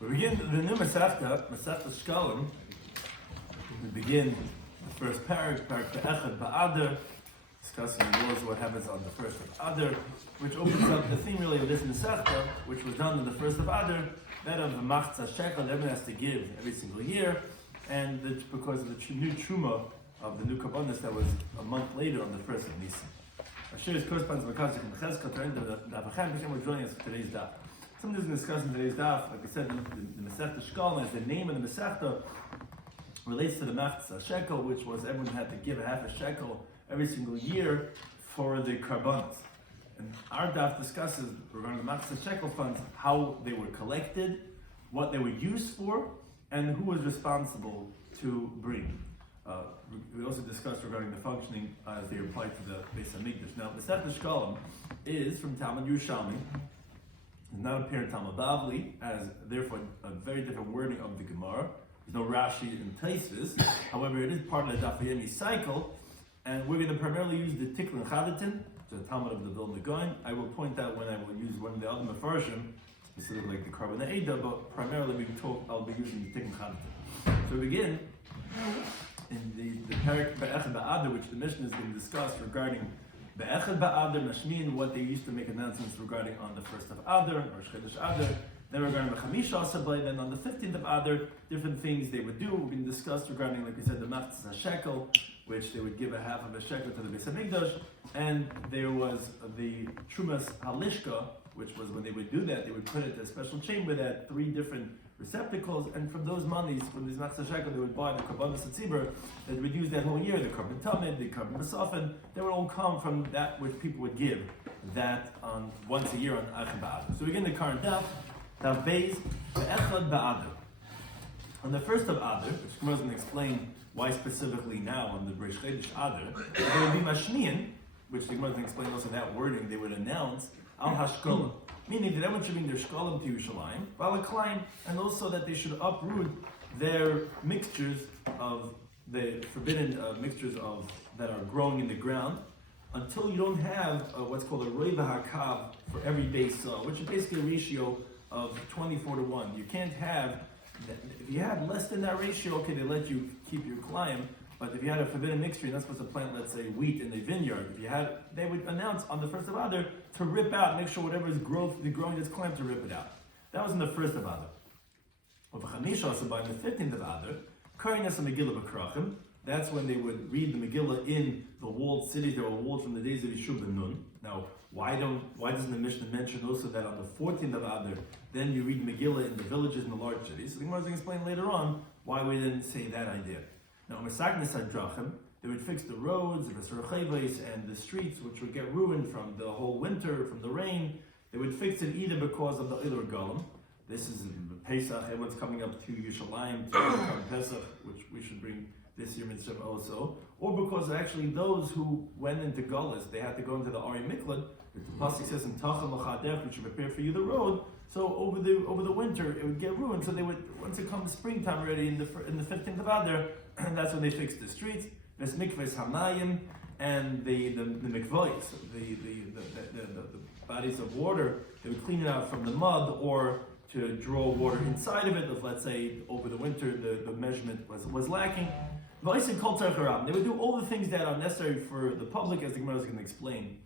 We begin the new Masechta Shekalim. We begin the first parak Be'echad Ba'adar, discussing the laws what happens on the first of Adar, which opens up the theme really of this Masechta, which was done on the first of Adar, that of the Machzah Shekel everyone has to give every single year, and because of the new Truma of the new Kabbanis that was a month later on the first of Nisan. Shiur corresponds to Makazik and Cheskel, turning to the Daf Yomi, we're joining us for today's Daf. Something to discuss in today's Daf, like I said, the Masechta Shekalim, as the name of the Masechta relates to the Machzah Shekel, which was everyone had to give a half a shekel every single year for the Karbanos. And our Daf discusses regarding the Machzah Shekel funds, how they were collected, what they were used for, and who was responsible to bring. We also discussed regarding the functioning as they apply to the Beis Hamikdash. Now, Masechta Shekalim is from Talmud Yerushalmi. It's not apparent Talmud Bavli, as therefore a very different wording of the Gemara. There's no Rashi and Tosfos. However, it is part of the Daf Yomi cycle, and we're going to primarily use the Tikkun Chadatin, the Talmud of the Vilna Gaon. I will point out when I will use one of the other Mefarshim, specifically like the Karban Eda, but primarily I'll be using the Tikkun Chadatin. So we begin in the Parak Be'echad Ba'adar, which the Mishnah is going to discuss regarding Be'echad Ba'adar, Mashmin, what they used to make announcements regarding on the 1st of Adar, or Chedesh Adar, then regarding the Chamisha Asabay, then on the 15th of Adar, different things they would do. We're going to discuss regarding, like we said, the Machzah Shekel, which they would give a half of a shekel to the Beis Hamikdash, and there was the Trumas Halishka, which was when they would do that, they would put it in a special chamber that had 3 different receptacles, and from those monies, from these Machzah Shekel, they would buy the Karbanos Hatzibur that they would use that whole year, the Karban Tamid, the Karban Masafen. They would all come from that which people would give that on once a year on Echad Ba'adar. So we begin the current Daf Beis Be'echad Ba'adar. On the first of Adar, which Gemara is going to explain why specifically now on the Reish Chedesh Adar, there would be Mashmiyan, which the Gemara is going to explain also that wording, they would announce Al Hashkolim, meaning that everyone should bring their Shekalim to Yerushalayim, Valaklayim, and also that they should uproot their mixtures of the forbidden mixtures of that are growing in the ground, until you don't have what's called a Roi V'Hakav for every base saw, which is basically a ratio of 24-1. You can't have, if you had less than that ratio, okay, they let you keep your climb, but if you had a forbidden mixture, you're not supposed to plant, let's say, wheat in a vineyard. If you had, they would announce on the first of Adar to rip out, make sure whatever is growing this climb to rip it out. That was in the first of Adar. Of Chamisha, so by the 15th of Adar, Karinas and Megillah B'Krachim, that's when they would read the Megillah in the walled cities that were walled from the days of Yeshua ben Nun. Now, why doesn't the Mishnah mention also that on the 14th of Adar, then you read Megillah in the villages and the large cities? So the Gemara is going to explain later on why we didn't say that idea. Now, Mesagnes Hadrachim, they would fix the roads, and the streets, which would get ruined from the whole winter, from the rain. They would fix it either because of the Ilir Golem. This is Pesach, everyone's coming up to Yerushalayim to Pesach, which we should bring this year mitzvah also, or because actually those who went into Gullus, they had to go into the Ari Miklad. The pasuk says in Tacham L'Chadech, which should prepare for you the road. So over the winter it would get ruined. So they would, once it comes springtime already in the 15th of Adar, that's when they fixed the streets. There's mikvahs hamayim and the mikvahs, the bodies of water. They would clean it out from the mud or to draw water inside of it. If let's say over the winter the measurement was lacking. They would do all the things that are necessary for the public, as the Gemara is going to explain.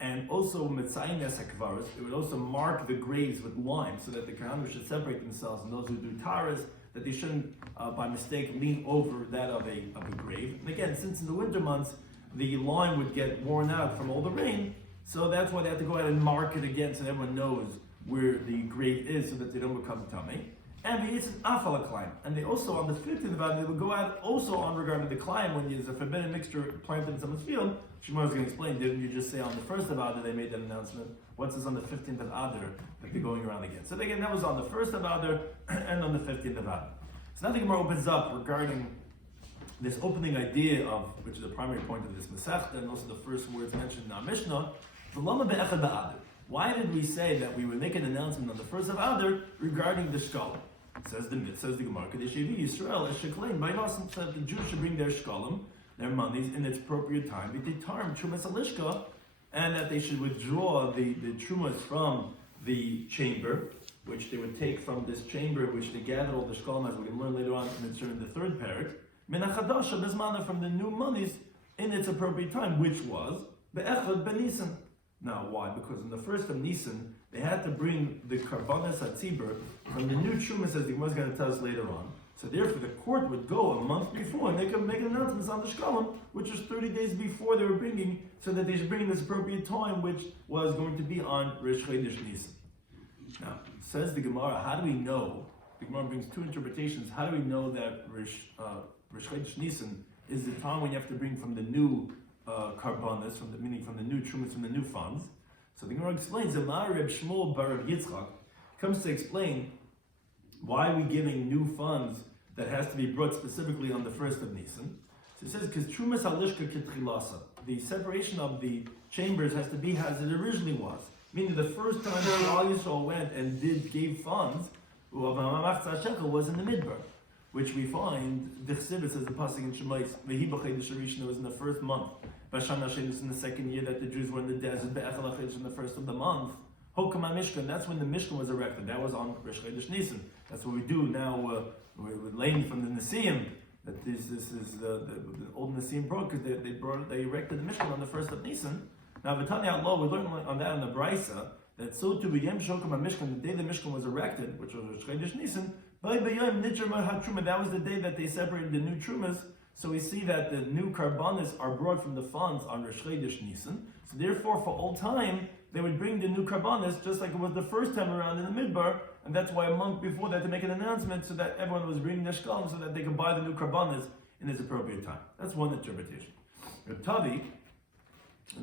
And also, Metzayin Sakvaras, it would also mark the graves with lime so that the Kohanim should separate themselves, and those who do taras, that they shouldn't, by mistake, lean over that of a grave. And again, since in the winter months, the lime would get worn out from all the rain, so that's why they have to go out and mark it again so that everyone knows where the grave is so that they don't become tummy. And the Yitzhak Afala climb. And they also, on the 15th of Adar, they would go out also on regard to the climb when there's a forbidden mixture planted in someone's field. Shemar is going to explain, didn't you just say on the 1st of Adar they made that announcement? What's this on the 15th of Adar that they're going around again? So again, that was on the 1st of Adar and on the 15th of Adar. So now the Gemara opens up regarding this opening idea of, which is the primary point of this Masechta, and also the first words mentioned in our Mishnah, the Lama Be'echad Ba'adar. Why did we say that we would make an announcement on the 1st of Adar regarding the Shekalim? Says the Gemara, Yisrael as Shekalim, by Nasim said the Jews should bring their Shekalim, their monies, in its appropriate time, and that they should withdraw the trumas from the chamber which they would take from this chamber, which they gathered all the shkalim, as we can learn later on in the third parak, min hachadasha bezmana, from the new monies in its appropriate time, which was be'echad b'nisan. Now, why? Because in the first of Nisan, they had to bring the karbanas hatzibur from the new trumas, as the Gemara is going to tell us later on. So therefore, the court would go a month before, and they could make announcements on the shkalim, which was 30 days before they were bringing, so that they should bring this appropriate time, which was going to be on Rish Chodesh Nisan. Now, says the Gemara, how do we know? The Gemara brings two interpretations. How do we know that Rish Chodesh Nisan is the time when you have to bring from the new karbanas, meaning from the new trumas, from the new funds? So the Gemara explains that Rabbi Shmuel bar Rabbi Yitzchak comes to explain why are we giving new funds that has to be brought specifically on the first of Nisan. So it says, because trumas halishka kitchilasa, the separation of the chambers has to be as it originally was. Meaning the first time Klal Yisrael went and gave funds, was in the Midbar, which we find the Chsibit says the pasuk in Shemais, Vehi b'chodesh harishon, was in the first month. B'shana Shenius, in the second year that the Jews were in the desert, Be'echel HaChodesh, in the first of the month. Hokam HaMishkan, that's when the Mishkan was erected. That was on Rish Chodesh Nisan. That's what we do now. We're laying from the Nisim. That this is the old Nisim brought, because they erected the Mishkan on the first of Nisan. Now, V'tani Allah, we learned on that in the Brisa, that so to be Yem Shokam HaMishkan, the day the Mishkan was erected, which was Rish Chodesh Nisan, that was the day that they separated the new trumas. So we see that the new karbanis are brought from the funds on Rish Chodesh Nisan. So therefore, for all time, they would bring the new karbanis just like it was the first time around in the Midbar, and that's why a month before they had to make an announcement so that everyone was bringing their shkalim so that they could buy the new karbanis in its appropriate time. That's one interpretation. Reb Tavi,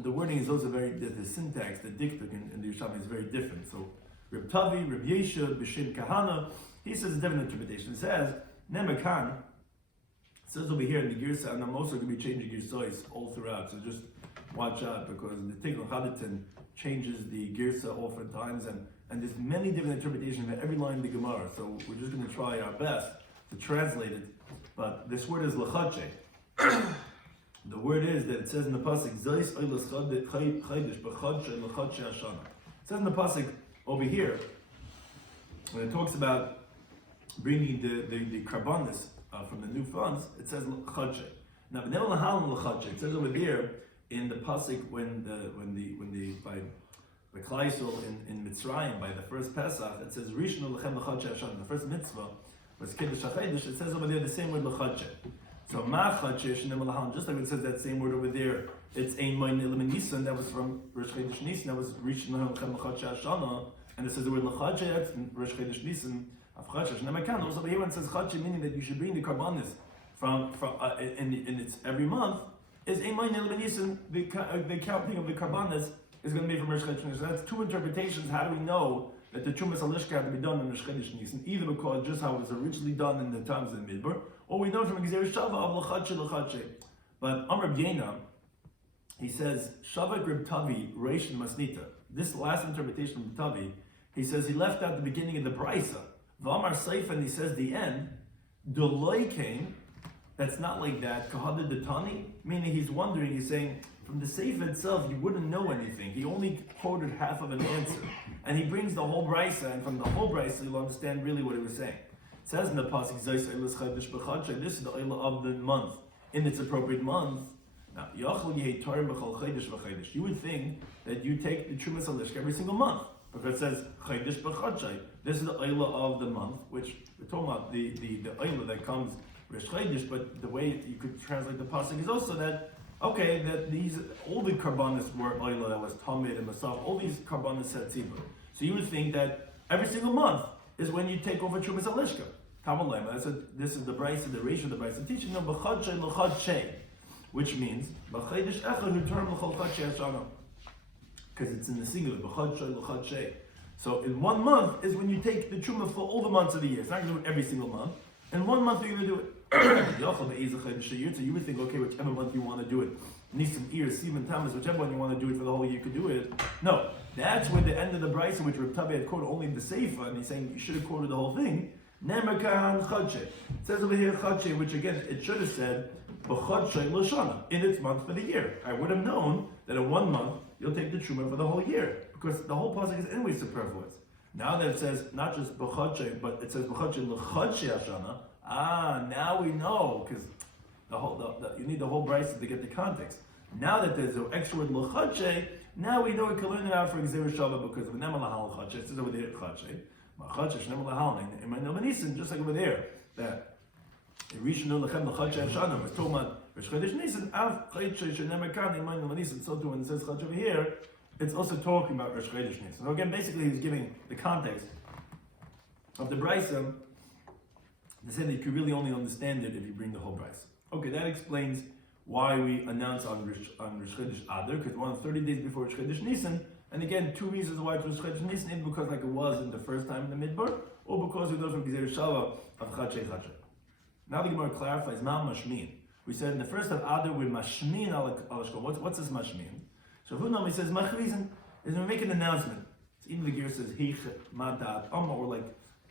the wording is also the syntax, the diktuk in the Yerushalmi is very different. So Reb Tavi, Reb Yeshua, B'Shem Kahana, he says a different interpretation. It says, Nemakan, it says over here in the Girsa, and I'm also going to be changing Girsais all throughout, so just watch out, because the Tikkun Chadatin changes the Girsa oftentimes, and there's many different interpretations of every line in the Gemara, so we're just going to try our best to translate it. But this word is L'chache. The word is that it says in the pasuk, Zais Eilas Chodesh B'Chodesh L'chache Hashana. It says in the pasuk over here, when it talks about bringing the karbanis from the new funds, it says L'chache. Now, it says over there in the pasuk when by Klal Yisrael in Mitzrayim by the first Pesach, it says Rishon Lechem L'chache Hashana. The first mitzvah was Kiddush HaChodesh. It says over there the same word L'chache. So just like it says that same word over there, it's Ein Moin Elim Nisan, that was from Rish Chodesh Nisan, that was Rishon Lechem L'chache Hashana, and it says the word L'chache, that's in Rish Chodesh Nisan. Also here when it says Chache, meaning that you should bring the karbanis from in its every month, is Ein Moin Elim Nisan, the counting of the karbanis is going to be from Rish Chodesh Nisan. So that's two interpretations. How do we know that the Chumas Halishka had to be done in Rish Chodesh Nisan? Either because just how it was originally done in the times of the Midbar, or we know from Gzeir Shava of L'chache. But Amr B'Yena, he says, Shavak Reb Tavi, Reish and Masnita. This last interpretation of Tavi, he says he left out the beginning of the Brisa. V'Amar Seif, and he says the end, Doloi came, that's not like that, Kahada Detani, meaning he's wondering, he's saying, from the Seif itself, you wouldn't know anything. He only quoted half of an answer. And he brings the whole Brisa, and from the whole Brisa, you'll understand really what he was saying. It says in the pasuk, this is the oila of the month, in its appropriate month. Now, you would think that you take the Trumas Halishka every single month, because it says Chodesh b'Chodshei. This is the oila of the month, which we're talking about the oila that comes Rish Chodesh, but the way you could translate the pasuk is also that these all the karbanis were oila that was tamid and masaf. All these karbanis said tzibur. So you would think that every single month is when you take over Trumas Halishka. This is the Brisa, the ratio of the Brisa teaching them b'Chodshei l'Chodshei, which means b'Chodesh echad hu term l'chol Chodshei hashana, because it's in the singular b'Chodshei l'Chodshei. So in 1 month is when you take the truma for all the months of the year. It's not going to do it every single month. In 1 month you're going to do it. So you would think, okay, whichever month you want to do it, Nisan, Iyar, Sivan, Tammuz, whichever one you want to do it for the whole year, you could do it. No, that's where the end of the Brisa, which Reb Tavi had quoted only the Seifa, and he's saying you should have quoted the whole thing. Nemakan Chodshei. It says over here Chodshei, which again it should have said b'Chodshei l'Shana, in its month for the year. I would have known that in 1 month you'll take the truma for the whole year, because the whole pasuk is anyway superfluous. Now that it says not just b'chodshei, but it says b'chodshei l'chodshei hashana. Now we know, because you need the whole brisa to get the context. Now that there's an extra word l'chodshei, now we know we can learn it out for Gzeir Shabbat because of Nema Lahal Chodshei. It says over there Chodshei. Chodshei Shnema Lahal. And in Nisan, just like over there, that Rishonu Lechem L'Chodshei Hashana was talking about Rosh Chodesh Nisan. Av Chodshei Shnema Kan Iman Nisan. So too when it says Chodshei over here, it's also talking about Rosh Chodesh Nisan. So again, basically, he's giving the context of the brisa. They said that you could really only understand it if you bring the whole brisa. Okay, that explains why we announce on Rosh Chodesh Adar, because we're on 30 days before Rosh Chodesh Nisan. And again, two reasons why it's Rosh Chodesh Nisan, either because like it was in the first time in the Midbar, or because we know from Gzeir Shabbat of Chodshei Chodshei. Now the Gemara clarifies, Ma Mashmin. We said in the first of Adar, we're Mashmin al Shkol. What's this Mashmin? So Hunam, he says, Machrizin is when we make an announcement. So even the gear says, Hich, Madat, or like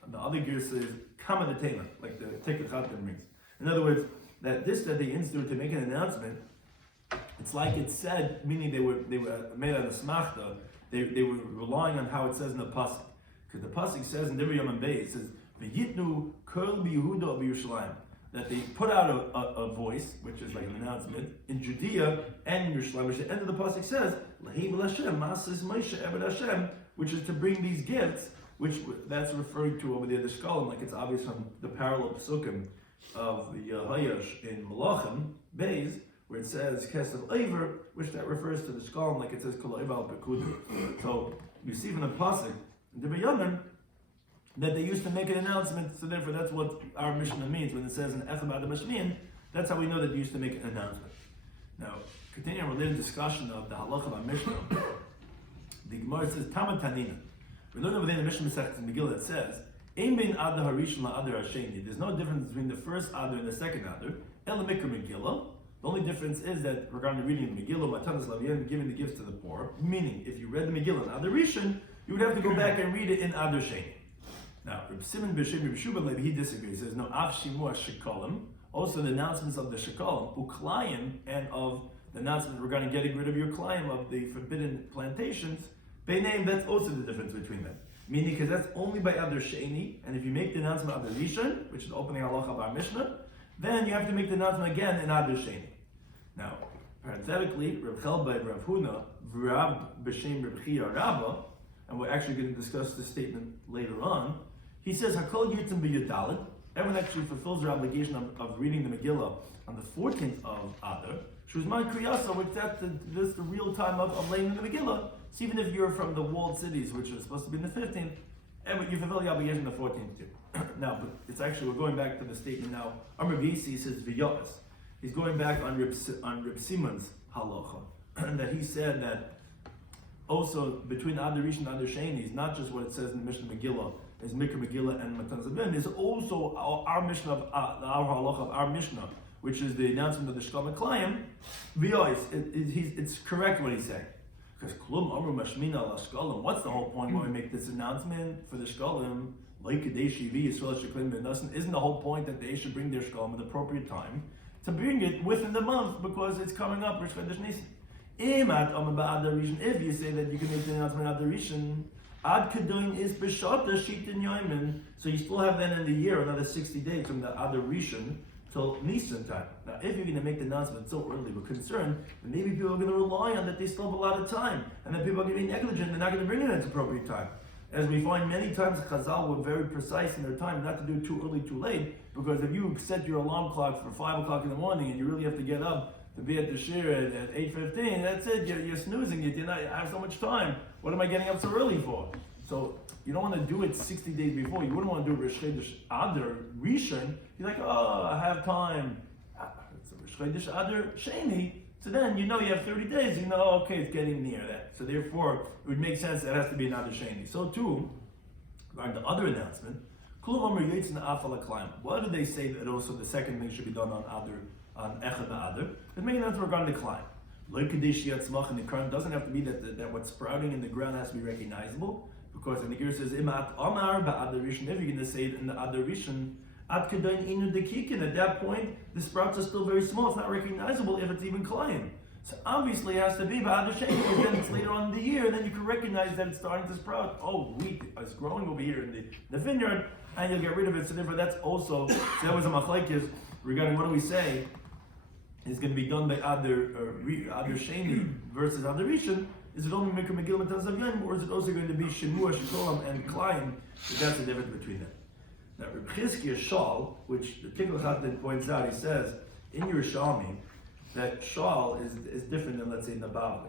the other gear says, Kama the Tema, like the Tekut Chatam brings. In other words, that they instituted to make an announcement, it's like it said, meaning they were made out of smachta, they were relying on how it says in the pasuk. Because the pasuk says in Daf Yomi it says, V'yitnu kol b'Yehuda b'Yerushalayim, that they put out a voice, which is like an announcement, in Judea and in Yerushalayim, which the end of the pasuk says, L'heivel Hashem, Masas Moshe Eved Hashem, which is to bring these gifts, which that's referred to over there, the Shekalim, like it's obvious from the parallel pasukim of the Hayash in Malachim, Beis, where it says Kesav Eiver, which that refers to the Shekalim, like it says Kol Eiva al Pekudah. So you see from the pasuk in the Daf Yomi that they used to make an announcement. So therefore, that's what our Mishnah means when it says in Echad Ba'ad Mashmin. That's how we know that they used to make an announcement. Now, continuing our related discussion of the halacha of Mishnah, the Gemara says Tama Tanina. We learn over there in the Mishnah Masechet in Megillah that says, Ein bein Adar Harishon la'Adar Hasheni. There's no difference between the first Adar and the second Adar. El Mikra Megillah. The only difference is that regarding reading the Megillah, Matanas Laviyim, giving the gifts to the poor. Meaning, if you read the Megillah in Adar Rishon, you would have to go back and read it in Adar Sheni. Now, Reb Simon B'Shem Reb Shuban, he disagrees. He says, no, Av Shimua Shekalim. Also, the announcements of the Shekalim, Uklayim, and of the announcement regarding getting rid of your Klayim of the forbidden plantations. Beinayim, that's also the difference between them. Meaning, because that's only by Adar Sheni, and if you make the announcement of Adar Rishon, which is the opening halacha of our Mishnah, then you have to make the announcement again in Adar Sheni. Now, parenthetically, Reb Chelbai, Reb Huna, V'Rab B'Shem Reb Chia Rabba, and we're actually going to discuss this statement later on, he says, Hakol Yitzim B'Yudalid, everyone actually fulfills their obligation of reading the Megillah on the 14th of Adar, Shuzman Kriyasa, which that's the real time of laying in the Megillah. So even if you're from the walled cities, which are supposed to be in the 15th, and you fulfill the obligation on the 14th too. Now, but it's actually, we're going back to the statement now. Amr B'Yisi says V'Yos. He's going back on Reb Simon's halacha, that he said that also between Adar Rishon and Adar Sheni is not just what it says in the Mishnah Megillah, is Mikra Megillah and Matan Zabim, is also our Mishnah of our halacha of our Mishnah, which is the announcement of the Shekalim Klayim. V'Yos, it's correct what he's saying. Because Klum Amru Mashmina la Shekalim, what's the whole point when we make this announcement for the Shekalim? Like Kadesh Yivi Yisrael Shekalim Ben Nasan, isn't the whole point that they should bring their Shekalim at the appropriate time to bring it within the month because it's coming up Rosh Chodesh Nisan? If you say that you can make the announcement Adar Rishon, Ad Kedoin is B'Shata Shitin Yoimin, so you still have then in the year another 60 days from the Adar Rishon till Nisan time. Now, if you're going to make the announcement so early, we're concerned that maybe people are going to rely on that they still have a lot of time, and that people are going to be negligent, they're not going to bring it at its appropriate time. As we find many times, Chazal were very precise in their time not to do it too early, too late, because if you set your alarm clock for 5 o'clock in the morning and you really have to get up to be at the shiur at 8:15, that's it, you're snoozing it, I have so much time, what am I getting up so early for? So you don't want to do it 60 days before, you wouldn't want to do Rosh Chodesh Adar Rishon, you're like, oh, I have time, it's a Rosh Chodesh Adar Sheni, so then you know you have 30 days, you know, okay, it's getting near that. So therefore, it would make sense that it has to be an Adar Sheni. So too, regarding the other announcement, what do they say that also the second thing should be done on Adar, on Echad Adar? It's making an answer regarding the climb. Like Kadesh Yatzmach in the current doesn't have to be that what's sprouting in the ground has to be recognizable, because the Nigir says, Imat Amar Ba'adar Rishon, if you're going to say it in the Adar Rishon, at that point, the sprouts are still very small. It's not recognizable if it's even Klayim. So obviously it has to be ba'adar sheni, because then it's later on in the year, and then you can recognize that it's starting to sprout. Oh, wheat is growing over here in the vineyard, and you'll get rid of it. So therefore that's also, so that was a machlekes regarding what do we say is going to be done by Adar Sheni versus Adar Rishon. Is it only Mikra Megillah and Taz Yom, or is it also going to be Shemua, Shekalim, and Klein? That's the difference between them. Now, Reb Chizkiah Shal, which the Tikkun Chatan points out, he says in your Shalmi that Shal is different than, let's say, Nabavli.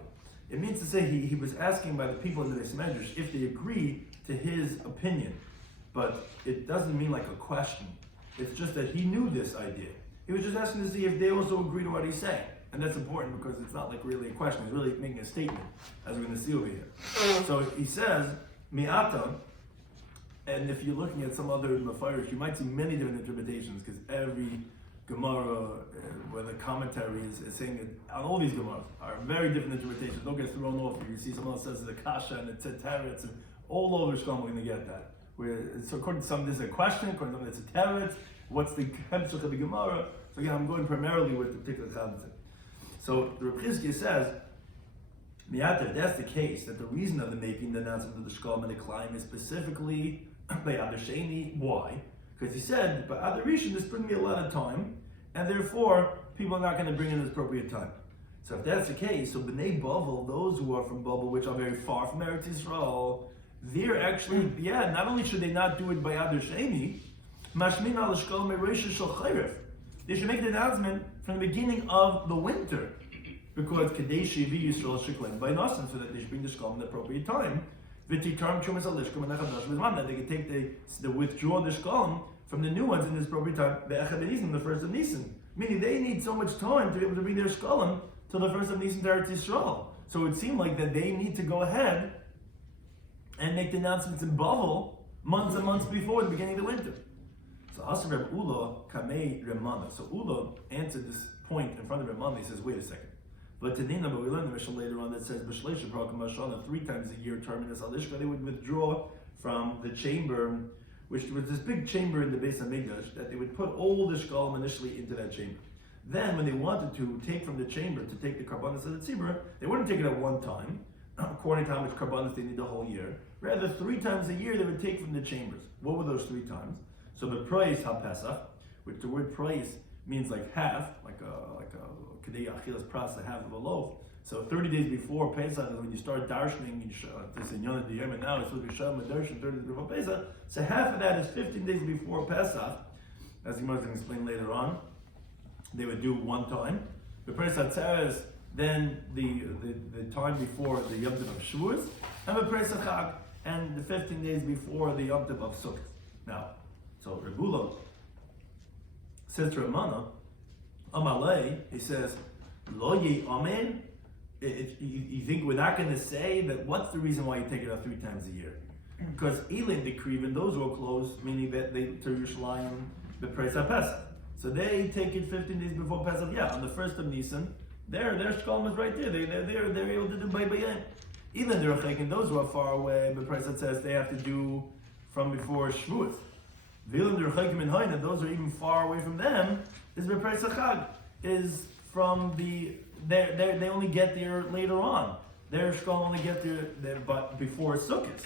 It means to say he was asking by the people in the Beis Medrash if they agree to his opinion, but it doesn't mean like a question. It's just that he knew this idea. He was just asking to see if they also agree to what he's saying. And that's important because it's not like really a question, he's really making a statement, as we're going to see over here. So he says, Mi'ata, and if you're looking at some other Mefarish, you might see many different interpretations, because every Gemara, where the commentary is saying that on all these Gemaras are very different interpretations. Don't get thrown off. You see someone else says it's a kasha and it's a teretz, and all over Shlomo we're going to get that. So according to some, this is a question, according to some, it's a teretz. What's the hemshech of the Gemara? So again, I'm going primarily with the particular Chazan. So the Reb Chizkiah says, Miyat, if that's the case, that the reason of the making the announcement of the Shekalim and the Klein is specifically by Adar Sheni. Why? Because he said, but Adar Rishon, this brings me a lot of time, and therefore people are not going to bring in at appropriate time. So if that's the case, so Bnei Bavel, those who are from Bavel, which are very far from Eretz Yisrael, they're actually, not only should they not do it by Adar Sheni, Mashmin al Shekalim Mereisha Shel Chayrev. They should make the announcement from the beginning of the winter, because Kadesh Yivi Yisrael Sheklim by Nasan, so that they should bring the Shekalim at the appropriate time. V'titarm Chumas Alishkom and Echad Nashim that they can take the withdraw the Shekalim from the new ones in this appropriate time. The Echad Nisan, the first of Nisan, meaning they need so much time to be able to bring their Shekalim till the first of Nisan to Eretz Yisrael. So it seemed like that they need to go ahead and make the announcements in Bavel months and months before the beginning of the winter. So Asar Reb Ula Kamei Remana. So Ula answered this point in front of Remana. He says, wait a second. But we learn the Mishnah later on that says, 3 times a year, terminus alishka, they would withdraw from the chamber, which was this big chamber in the Beis HaMikdash, that they would put all the shkalim initially into that chamber. Then when they wanted to take from the chamber to take the karbanos of the tzibur, they wouldn't take it at one time, according to how much karbanos they need the whole year. Rather, 3 times a year they would take from the chambers. What were those 3 times? So the price ha-Pesach, which the word price means like half, like a kedei achilas pras, a half of a loaf. So 30 days before Pesach is when you start darshaning this in Yonah Diyem, and now it's supposed to be Shalom Darshan 30 days before Pesach. So half of that is 15 days before Pesach, as the Gemara is going to explain later on. They would do one time. The price ha-Tzeres, then the time before the Yom Tov of Shavuos, and the price ha-Chag, and the 15 days before the Yom Tov of Sukkot. Now, so Rebula says to Ramana, Amalei, he says, Lo ye amen. You think we're not going to say that? What's the reason why you take it out 3 times a year? Because Elim Dekriven, those who are closed, meaning that they to Yerushalayim the price of Pesach. So they take it 15 days before Pesach. Yeah, on the 1st of Nisan, their shkalim is right there. They're able to do by Bayim. Even the those who are far away, the price that says they have to do from before Shavuot. Those are even far away from them. Is the price of Chag is from they only get there later on. Their shkol only get there but before Sukkot,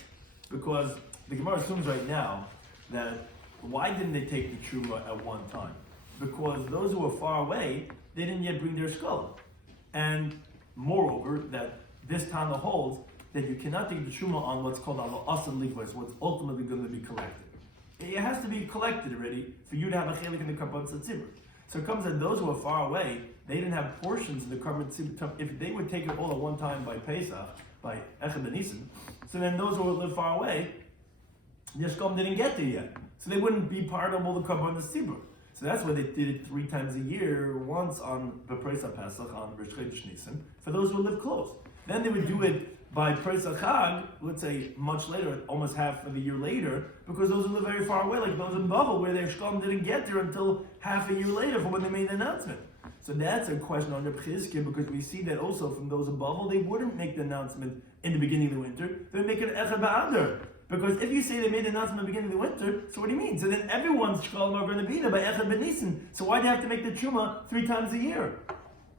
because the Gemara assumes right now that why didn't they take the truma at one time? Because those who are far away, they didn't yet bring their shkol, and moreover that this Tana holds that you cannot take the truma on what's called al-asal likvos, what's ultimately going to be collected. It has to be collected already for you to have a chelik in the karban tzibur. So it comes that those who are far away, they didn't have portions in the karban tzibur. If they would take it all at one time by Pesach, by Echad Nisan, so then those who live far away, their shkom didn't get there yet. So they wouldn't be part of all the karban tzibur. So that's why they did it 3 times a year, once on Pesach Pesach, on Rosh Chodesh Nisan, for those who live close. Then they would do it by Pesach Chag, let's say much later, almost half of a year later, because those who live very far away, like those in Bavel, where their shkom didn't get there until half a year later from when they made the announcement. So that's a question on Reb Chizkiah, because we see that also from those in Bavel, they wouldn't make the announcement in the beginning of the winter, they would make it Echad Ba'adar. Because if you say they made the announcement at the beginning of the winter, so what do you mean? So then everyone's shkalim are going to be there by Echad B'Nisan. So why do you have to make the truma 3 times a year?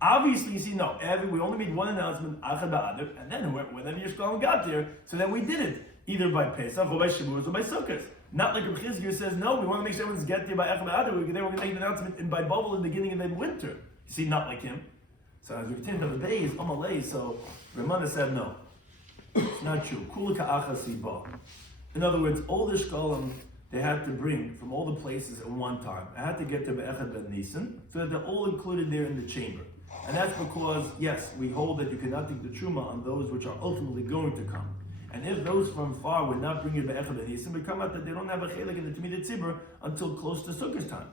Obviously, you see, no, we only made one announcement, Achad Ba'adar, and then whenever your Shekalim got there, so then we did it, either by Pesach, or by Shavuos, or by Sukkot. Not like Rabbi Chizkiah says, no, we want to make sure everyone's get there by Achad Ba'adar, we're going to make an announcement by Bubble in the beginning of the winter. You see, not like him. So as we continue to the day is Amalei, so Ramana said no. It's not true. Kulika Achasiba. In other words, all the Shekalim they had to bring from all the places at one time. I had to get to Be'echad Ben Nisan, so that they're all included there in the chamber. And that's because, yes, we hold that you cannot take the Truma on those which are ultimately going to come. And if those from far would not bring you Be'echad Ben Nisan, we come out that they don't have a chelik in the Tamidat Tzibur until close to Sukkot time.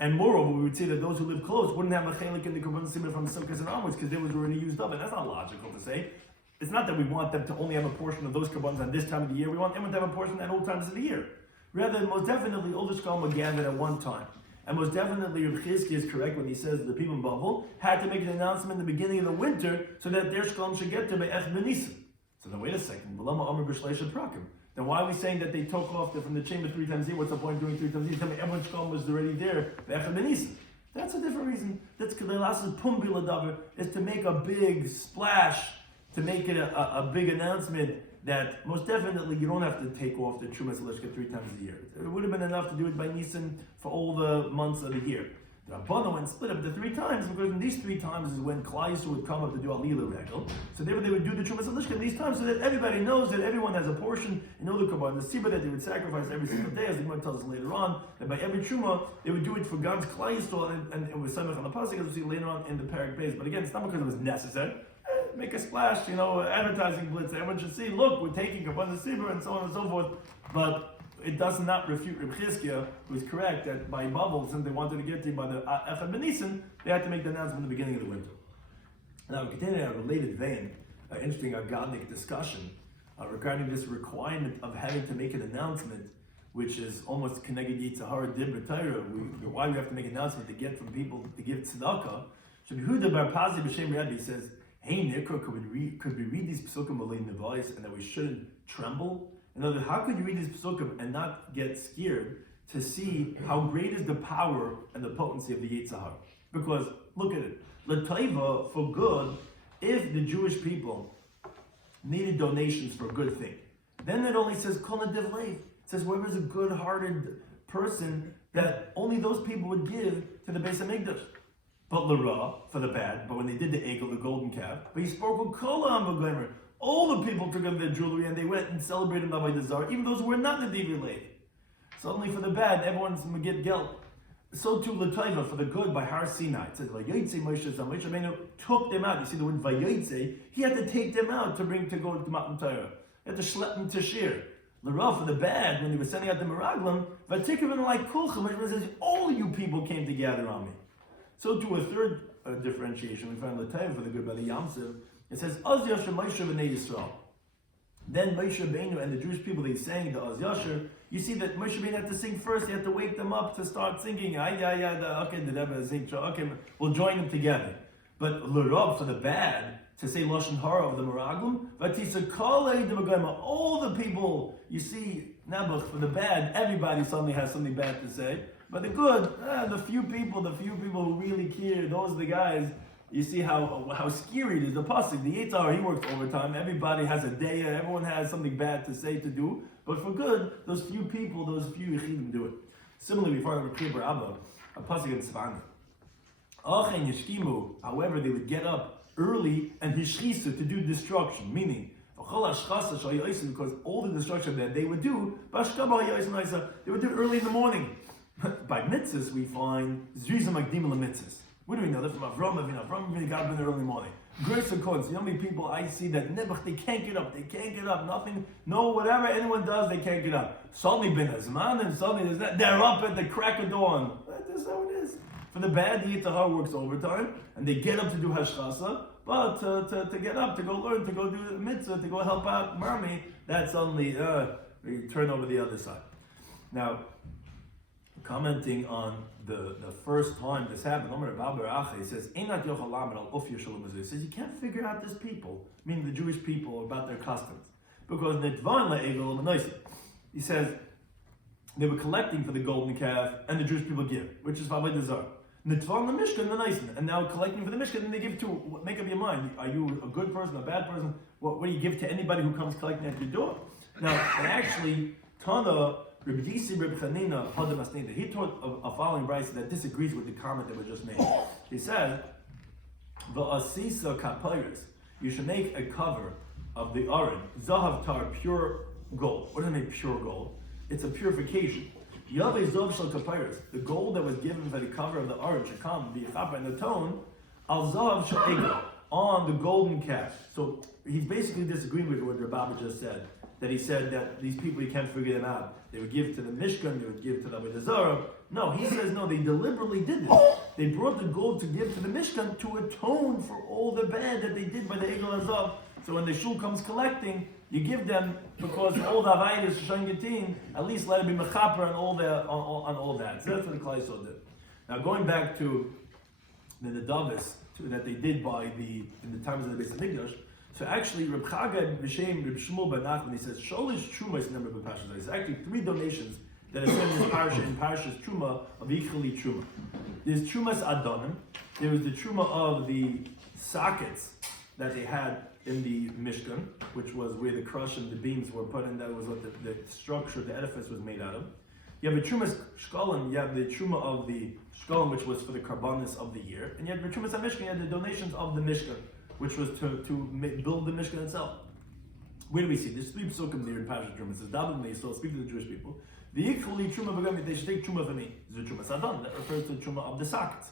And moreover, we would say that those who live close wouldn't have a chelik in the Korban Tzibur from Sukkot and onwards, because they was already used up. And that's not logical to say. It's not that we want them to only have a portion of those Korbans at this time of the year. We want everyone to have a portion at all times of the year. Rather, most definitely, all the Shekalim were gathered at one time. And most definitely, Rabbi Chizkiah is correct when he says that the people in Bavel had to make an announcement in the beginning of the winter so that their Shekalim should get to Be'ech B'Nisan. So then wait a second. Then why are we saying that they took off from the chamber 3 times a year? What's the point of doing 3 times a year? Tell me everyone's Shekalim was already there, Be'ech B'Nisan. That's a different reason. That's Kedelas's Pumbila Davar, is to make a big splash, to make it a big announcement that most definitely you don't have to take off the Trumas Lishka 3 times a year. It would have been enough to do it by Nisan for all the months of the year. The Rabbana went split up the 3 times because in these 3 times is when Klal Yisrael would come up to do Alila Regel. So therefore they would do the Trumas Lishka in these times so that everybody knows that everyone has a portion in all the Korban. The Sibah that they would sacrifice every single day, as the Gemara tells us later on, that by every Truma they would do it for God's Klal Yisrael and it was Samech on the Pasuk, as we see later on in the Parak Beis. But again, it's not because it was necessary. Make a splash, advertising blitz. Everyone should see, look, we're taking Korban Sibur and so on and so forth. But it does not refute Rabbi Chizkiah, who is correct that by Bavel, since they wanted to get to by the Echad Ben Nisan, they had to make the announcement in the beginning of the winter. Now, we continue in a related vein, an interesting Agadic discussion regarding this requirement of having to make an announcement, which is almost Keneged Yitzhahara Dib B'Torah. Why we have to make an announcement to get from people to give tzedakah. Rabbi Yehuda Bar Pazi B'Shem Rabbi says, hey, Nikra, could we read these psukim alei nevais and that we shouldn't tremble? In other words, how could you read these psukim and not get scared to see how great is the power and the potency of the Yitzhahar? Because, look at it, l'taiva, for good, if the Jewish people needed donations for a good thing, then it only says kol nedivlev. It says whoever's a good-hearted person, that only those people would give to the Beis HaMikdash. But l'ra, for the bad, but when they did the egel, the golden calf, but he spoke with kol ha'am. All the people took up their jewelry and they went and celebrated Avodah Zarah, even those who were not in the Divrei. Suddenly for the bad, everyone's Megid Gel. So too l'taiva, for the good, by Har Sinai. It says, Vayotze Moshe Rabbeinu took them out. You see the word Vayotze, he had to take them out to go to Matan Torah. He had to schlep them to Shir. L'ra, for the bad, when he was sending out the Meraglim, Vatikavin like Kulchem, which says, all you people came to gather on me. So to a third differentiation, we find l'taiva for the good by the Yamsev. It says, Az Yasher Moshe B'nei Yisrael. Then Moshe Rabbeinu and the Jewish people, they sang the Az Yasher. You see that Moshe Rabbeinu had to sing first. He had to wake them up to start singing. Okay, did ever sing? Okay, we'll join them together. But l'rob, for the bad, to say Lashon Hara of the Meraglim, all the people, you see, Nebuch, for the bad, everybody suddenly has something bad to say. But the good, the few people who really care, those are the guys. You see how scary it is. The pasuk, the Yitzhar, he works overtime. Everybody has a day. Everyone has something bad to say to do. But for good, those few people, those few Yechidim do it. Similarly, before I Rebbe Abba, a pasuk in Tzvana. However, they would get up early and hishchisu to do destruction, meaning because all the destruction that they would do, they would do early in the morning. By mitzvahs, we find zriza makdim mitzvahs. What do we know? That's from Avram Avinu. Avram Avinu got up in the early morning. Grace and coins. You know how many people I see that nebuch, they can't get up. They can't get up. Nothing. No, whatever anyone does, they can't get up. Suddenly ben azman and suddenly there's that. They're up at the crack of dawn. That's how it is. For the bad, the Yitzhahar works overtime and they get up to do hashchasa. But to get up, to go learn, to go do the mitzvah, to go help out Marmi, that's suddenly we turn over the other side. Now, commenting on the first time this happened, he says, he says, you can't figure out this people, meaning the Jewish people, about their customs. Because he says, they were collecting for the golden calf, and the Jewish people give, which is Avodah Zarah. Nitvan the Mishkan, the Nisan, and now collecting for the Mishkan, and they give to, make up your mind, are you a good person, a bad person? What do you give to anybody who comes collecting at your door? Now, and actually, Tana, Rabbi Yisi, Rabbi Chanina, Hadam Asneda, he taught a following brayso that disagrees with the comment that was just made. He said, V'asisa kapayros, you should make a cover of the aron, zahav tar, pure gold. What does it mean, pure gold? It's a purification. Yaveh zov shel kapayros, the gold that was given for the cover of the aron, shekam, the chapa, and the tone, al zahav shel egel, on the golden calf. So he's basically disagreeing with what Rabbi just said. That he said that these people, you can't figure them out. They would give to the Mishkan, they would give to the Avodah Zarah. No, he says no, they deliberately did this. They brought the gold to give to the Mishkan to atone for all the bad that they did by the Egel Azav. So when the shul comes collecting, you give them, because all the Avaydas, Shoshan Getin, at least let it be Mechaper and all on all that. So that's what the Klai Yisrael did. Now going back to the Nedavis that they did in the times of the Beis Hamikdash. So actually, Reb Chaga B'Shem Reb Shmuel Ben Nachman, he says Sholish Truma is number of Parshas. There's actually 3 donations that are said in this parsha, in Parshas Truma of Yichali Truma. There's Trumas Adonim. There was the Truma of the sockets that they had in the Mishkan, which was where the crush and the beams were put in. That was what the structure, the edifice was made out of. You have the Trumas Shekalim. You have the Truma of the Shekalim, which was for the Karbanis of the year, and you have the Trumas HaMishkan. You had the donations of the Mishkan, which was to build the Mishkan itself. Where do we see? There's 3 psukim there in Parashat Truma. It says, David may still speak to the Jewish people. The Yichuli Truma V'Gamit, they should take Truma for me. This is the Truma Sadan, that refers to the Truma of the sockets,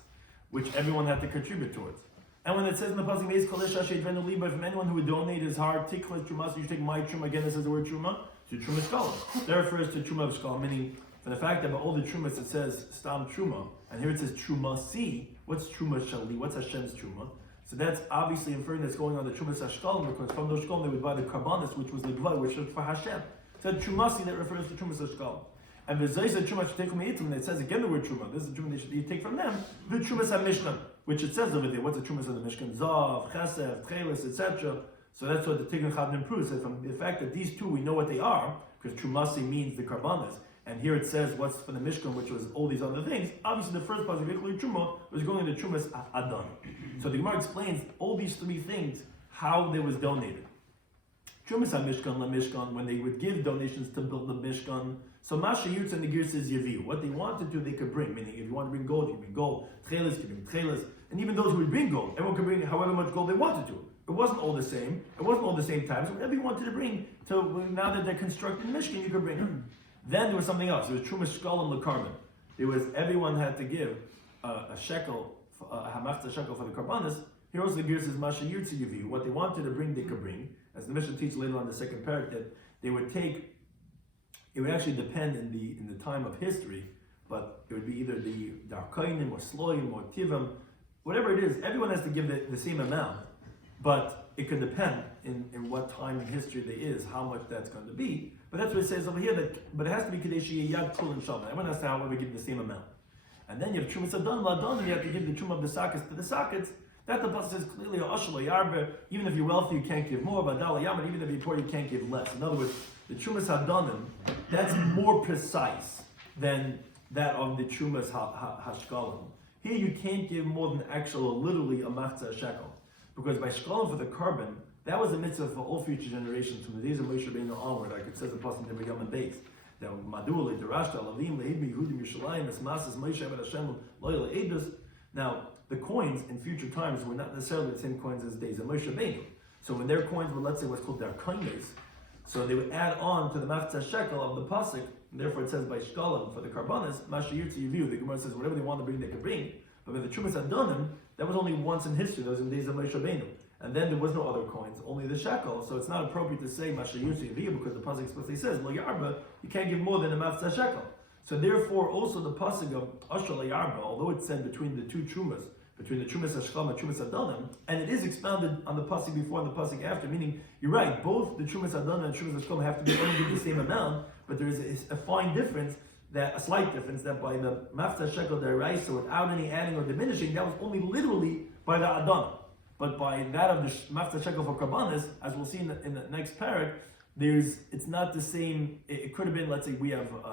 which everyone had to contribute towards. And when it says in the Pasuk, Beis Kol Ish Asher Yitvenu Liba, from anyone who would donate his heart, Tiklas Truma, so you should take my Truma, again it says the word Truma, so Truma Shkalim. That refers to Truma of Shkalim, meaning from the fact that by all the Trumas it says Stam Truma, and here it says Truma Si, what's Truma Shali, what's Hashem's Truma? So that's obviously inferring that's going on the Trumas Hashkalim, because from those Shkalim they would buy the Karbanis, which was the Gvai, which was for Hashem. So Trumasi, that refers to Trumas Hashkalim. And the Zaysa Truma should take from Eitim, and it says again the word Truma. This is the Truma they should take from them, the Trumas HaMishkan, which it says over there. What's the Trumas of the Mishkan? Zav, Chesed, Tchelis, etc. So that's what the Tikkun Chadnim proves. That from the fact that these 2, we know what they are, because Trumasi means the Karbanis. And here it says what's for the Mishkan, which was all these other things. Obviously, the first part of Yichuli Truma was going into Trumas Adon. So the Gemara explains all these 3 things, how they was donated. Trumas HaMishkan, LaMishkan, when they would give donations to build the Mishkan. So Masha Yutz and the Gir says Yaviu. What they wanted to, they could bring. Meaning, if you want to bring gold, you can bring gold. Tchelis, you can bring tchelis. And even those who would bring gold, everyone could bring however much gold they wanted to. It wasn't all the same. It wasn't all the same time. So whatever you wanted to bring, now that they're constructing Mishkan, you could bring it. Then there was something else. There was Trumas Shkalim L'Karban. There was, everyone had to give a shekel, a hamachta shekel for the Karbanis. Here also the Gir says Masha Yutz Yaviu. What they wanted to bring, they could bring. As the Mishnah teaches later on in the second parak, that they would take. It would actually depend in the time of history, but it would be either the Darkainim or Sloim or Tivam, whatever it is. Everyone has to give the same amount, but it could depend in what time in history there is, how much that's going to be. But that's what it says over here. But it has to be Kadeshi Yad Kul and Shalom. Everyone has to, however, give the same amount. And then you have Trumas Adon Ladon, and you have to give the Truma of the sockets to the sockets. That the pasuk says clearly, even if you're wealthy, you can't give more. But even if you're poor, you can't give less. In other words, the Trumas Hadonim, that's more precise than that of the Trumas Hashkalim. Here you can't give more than literally a machzah shekel. Because by Shekalim for the carbon, that was a mitzvah for all future generations, from the days of Moshe Rabbeinu onward, like it says in the pasuk in the Yom base. That Madul, Derashta, Alavim, Leibim, Yehudim, Yerushalayim, Esmasas, Moshe, Eved Hashem, Loyal Edus. Now, the coins in future times were not necessarily the same coins as the days of Moshe Rabbeinu. So when their coins were, let's say, what's called their kainis, so they would add on to the machzah shekel of the pasuk, and therefore it says by shkalim for the karbanis, Masha Yirtzi Yiviu, the Gemara says whatever they want to bring, they could bring. But with the Trumas Adonim, that was only once in history, that was in the days of Moshe Rabbeinu. And then there was no other coins, only the shekel. So it's not appropriate to say Masha Yirtzi Yiviu, because the pasuk explicitly says, Lo Yarba, you can't give more than a machzah shekel. So therefore also the pasuk of Asher Lo Yarba, although it's said between the 2 Trumas, between the Trumas Hashkalim and Trumas Adonim, and it is expounded on the pasuk before and the pasuk after, meaning, you're right, both the Trumas Adonim and Trumas Hashkalim have to be only the same amount, but there is a fine difference, a slight difference, that by the Mafta Shekel Deraisa, without any adding or diminishing, that was only literally by the Adonim. But by that of the Mafta Shekel for Karbanis, as we'll see in the next parak, it's not the same. It could have been, let's say we have $50.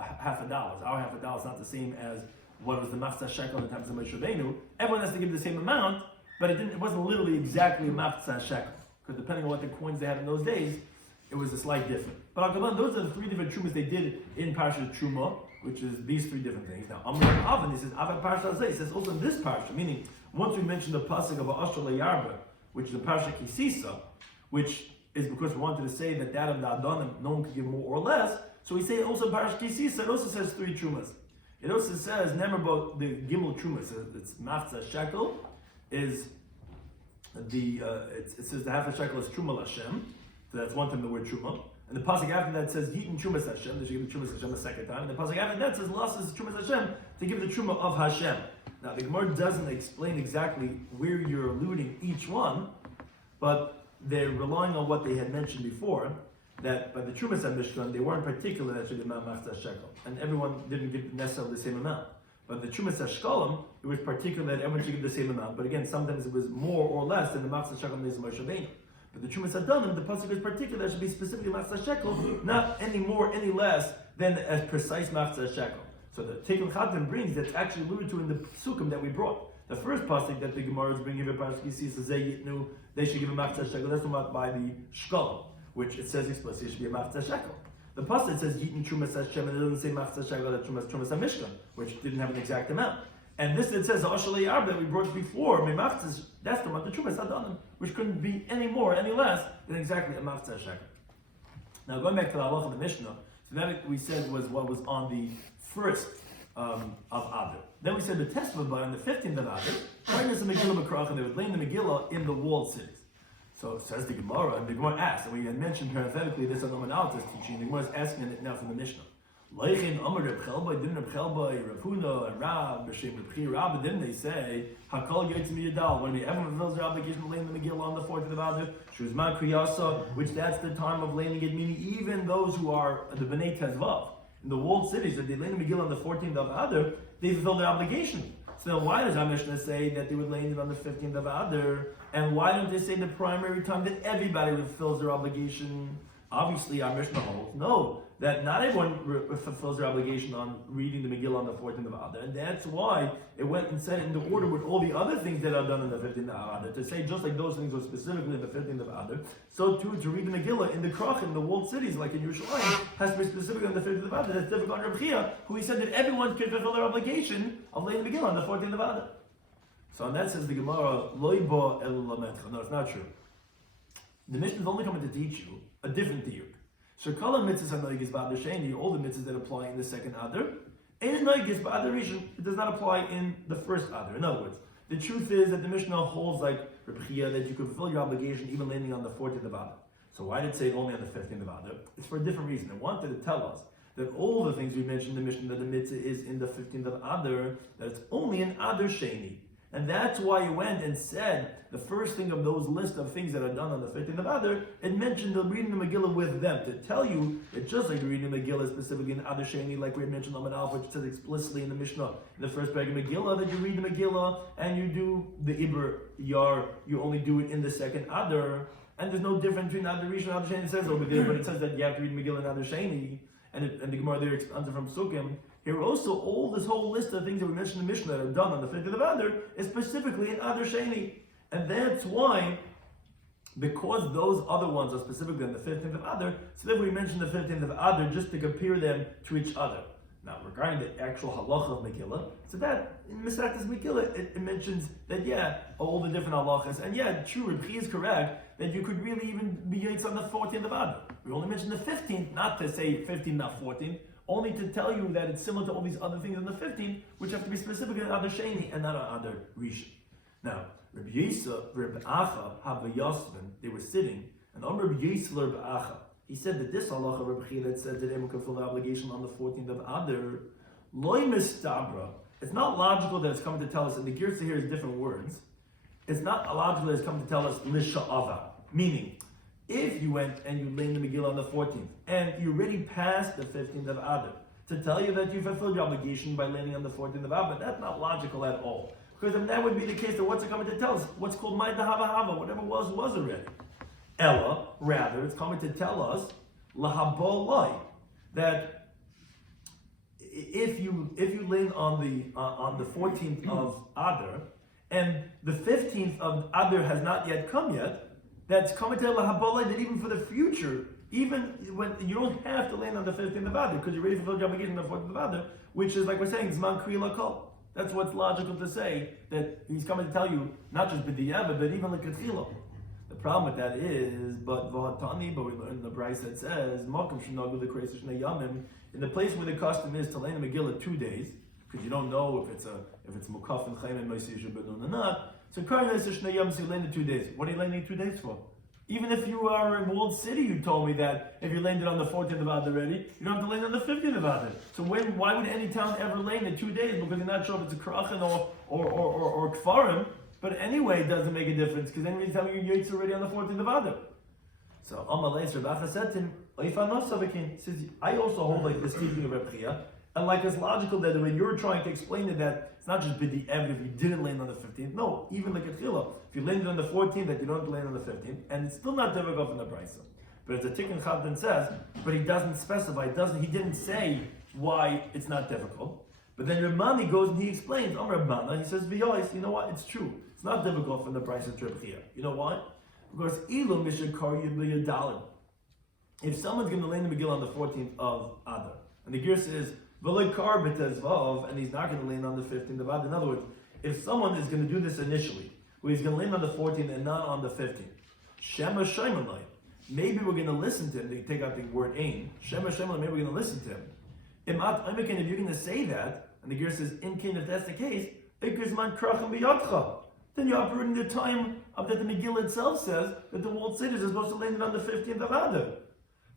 Our $50 is not the same as what was the machzah shekel in the times of Moshe Rabbeinu, everyone has to give the same amount, but it wasn't literally exactly machzah shekel, because depending on what the coins they had in those days, it was a slight difference. But those are the three different trumas they did in Parashat Truma, which is these three different things. Now, Amr and Avon, he says, Avad Parashat Zeh, he says also in this Parashat, meaning once we mentioned the pasuk of Ashur Yarba, which is the Parashat Kisisa, which is because we wanted to say that of the Adonim, no one could give more or less, so we say also Parashat Kisisa, it also says three trumas. It also says, never about the Gimel trumas, it's Machzah Shekel, is the, it says the half a shekel is Truma Hashem, so that's one time the word Truma. And the pasuk after that says Yitin Trumas Hashem. They should give the Trumas Hashem a second time. And the pasuk after that says Las is Trumas Hashem to give the Truma of Hashem. Now the Gemara doesn't explain exactly where you're alluding each one, but they're relying on what they had mentioned before. That by the Trumas HaMishkan they weren't particular that should give Machzah Shekel, and everyone didn't give necessarily the same amount. But the Trumas HaShkalim, it was particular that everyone should give the same amount. But again, sometimes it was more or less than the Machzah Shekel of Moshe Rabbeinu. But the Trumas Adanim, the pasuk is particular, should be specifically Machzah Shekel, not any more, any less than a precise Machzah Shekel. So the Tikkun Chatam brings that's actually alluded to in the Sukkim that we brought. The first pasuk that the Gemara is bringing about Parashat says they should give a Machzah Shekel. That's about by the Shekalim, which it says explicitly it should be a Machzah Shekel. The pasuk says Yitin Trumas Hashem, and it doesn't say Machzah Shekel, that Trumas HaMishkan, which didn't have an exact amount. And this it says Ashur Yarba that we brought before, that's the one, the Trumas Adanim, which couldn't be any more, any less than exactly a Machzah Shekel. Now going back to the halacha of the Mishnah, so that we said was what was on the first of Adar. Then we said the test was on the 15th of Adar, Parnas and Megillah B'Krach, and they would lay the Megillah in the walled cities. So says the Gemara, and the Gemara asked, and we had mentioned parenthetically this on the Manaltas teaching, the Gemara is asking it now from the Mishnah. Leichin Amar Reb Chelbai, didn't Reb Chelbai, Reb Huna, and Rab, B'Shem Reb Chi Rabba, didn't they say, Hakol Yotzim Yadal, when everyone fulfills their obligation of laying the Megillah on the 14th of Adar, Shuzman Kriyasa, which that's the time of laying it, meaning even those who are the B'nai Tezvav, in the walled cities, that they lay the Megillah on the 14th of Adar, they fulfill their obligation. So then why does our Mishnah say that they would lay it on the 15th of Adar? And why don't they say the primary time that everybody fulfills their obligation? Obviously, our Mishnah holds, no, that not everyone fulfills their obligation on reading the Megillah on the 14th of Adar. And that's why it went and said it in the order with all the other things that are done in the 15th of Adar. To say just like those things were specifically in the 15th of Adar, so too to read the Megillah in the Krach, in the walled cities, like in Yerushalayim, has to be specifically on the 15th of Adar. That's difficult on Reb Chia, who he said that everyone can fulfill their obligation of laying the Megillah on the 14th of Adar. So on that says the Gemara, Loiba el lametcha. No, it's not true. The Mishnah is only coming to teach you a different diuk. Shekalim mitzvahs hanoigis ba'adar sheni, all the mitzvahs that apply in the second Adar, and noigis ba'adar rishon, it does not apply in the first Adar. In other words, the truth is that the Mishnah holds like Reb Chia that you can fulfill your obligation even landing on the 14th of Adar. So why did it say only on the 15th of Adar? It's for a different reason. It wanted to tell us that all the things we mentioned in the Mishnah, that the mitzvah is in the 15th of Adar, that it's only in Adar sheni. And that's why he went and said the first thing of those list of things that are done on the 15th of Adar, it mentioned the reading the Megillah with them to tell you that just like reading the Megillah specifically in Adar Sheni, like we had mentioned on Alpha, which says explicitly in the Mishnah, in the first paragraph of Megillah, that you read the Megillah and you do the Iber Yar, you only do it in the second Adar, and there's no difference between Adar Rishon and Adar Sheni. It says over there, but it says that you have to read Megillah in Adar Sheni, and the Gemara there expands it from Sukkim. Here also, all this whole list of things that we mentioned in the Mishnah that are done on the 15th of Adar is specifically in Adar Sheni. And that's why, because those other ones are specifically on the 15th of Adar, so then we mentioned the 15th of Adar just to compare them to each other. Now, regarding the actual halacha of Megillah, so that in Masechtas Megillah, it mentions that, all the different halachas, and true, Reb Chia is correct, that you could really even be yaitz on the 14th of Adar. We only mentioned the 15th, not to say 15th, not 14th, only to tell you that it's similar to all these other things in the 15th, which have to be specific in Adar Sheni and not on Adar Rishon. Now, Rabbi Yisrael, Rabbi Acha, Hava Yosvin, they were sitting, and on Rabbi Yisrael, Rabbi Acha, he said that this halacha, Rabbi Chia, that says that everyone can fulfill the obligation on the 14th of Adar, loy mistabra. It's not logical that it's coming to tell us, and the Girsa here is different words. It's not logical that it's coming to tell us lisha'ava, meaning, if you went and you laid the Megillah on the 14th, and you already passed the 15th of Adar, to tell you that you fulfilled your obligation by landing on the 14th of Adar, that's not logical at all. Because if that would be the case, then what's it coming to tell us? What's called Maida Hava Hava, whatever was already. Ella, rather, it's coming to tell us, Lahabolai, that if you land on the 14th of Adar, and the 15th of Adar has not yet come yet, that's kometel lahabolai, that even for the future, even when you don't have to land on the 15th of Adar because you're ready for the obligation on the 14th of Adar, which is like we're saying, zman kri lakol. That's what's logical to say, that he's coming to tell you not just b'diyava, but even l'katchila. The problem with that is, but we learn the Bryce that says, in the place where the custom is to lay the Megillah 2 days, because you don't know if it's mukaf and chayim and ma'aseh benun or not. So karnas shnei yom, so you lay it 2 days. What are you laying 2 days for? Even if you are in Walled City, you told me that if you landed on the 14th of Adar already, you don't have to land on the 15th of Adar. So why would any town ever land in 2 days? Because you're not sure if it's a krachin or kfarim. But anyway, it doesn't make a difference because then you're telling you Yates already on the 14th of Adar. So Amalei Rabbi said to him, he says, I also hold like this teaching of Reb Chia, and like it's logical that the way you're trying to explain it, that it's not just b'di ev if you didn't land on the 15th. No, even like a chila, if you landed on the 14th, that you don't have to land on the 15th, and it's still not difficult from the brisa. But it's a tikkun chavdan says, but he doesn't specify. He didn't say why it's not difficult. But then Ramani goes and he explains. Ramana, he says, "V'yois, you know what? It's true. It's not difficult from the brisa of Reb Chia. You know why? Because ilu mishakar yibiyadalin. If someone's going to land the Megillah on the 14th of Adar, and the gear says, and he's not going to land on the 15th of Adar. In other words, if someone is going to do this initially, where he's going to land on the 14th and not on the 15th, Shema Shemalai, maybe we're going to listen to him. They take out the word ain. Shema Shemalai, maybe we're going to listen to him. If you're going to say that, and the gear says, if that's the case, then you're uprooting the time of that the Megillah itself says that the walled cities are supposed to land on the 15th of Adar.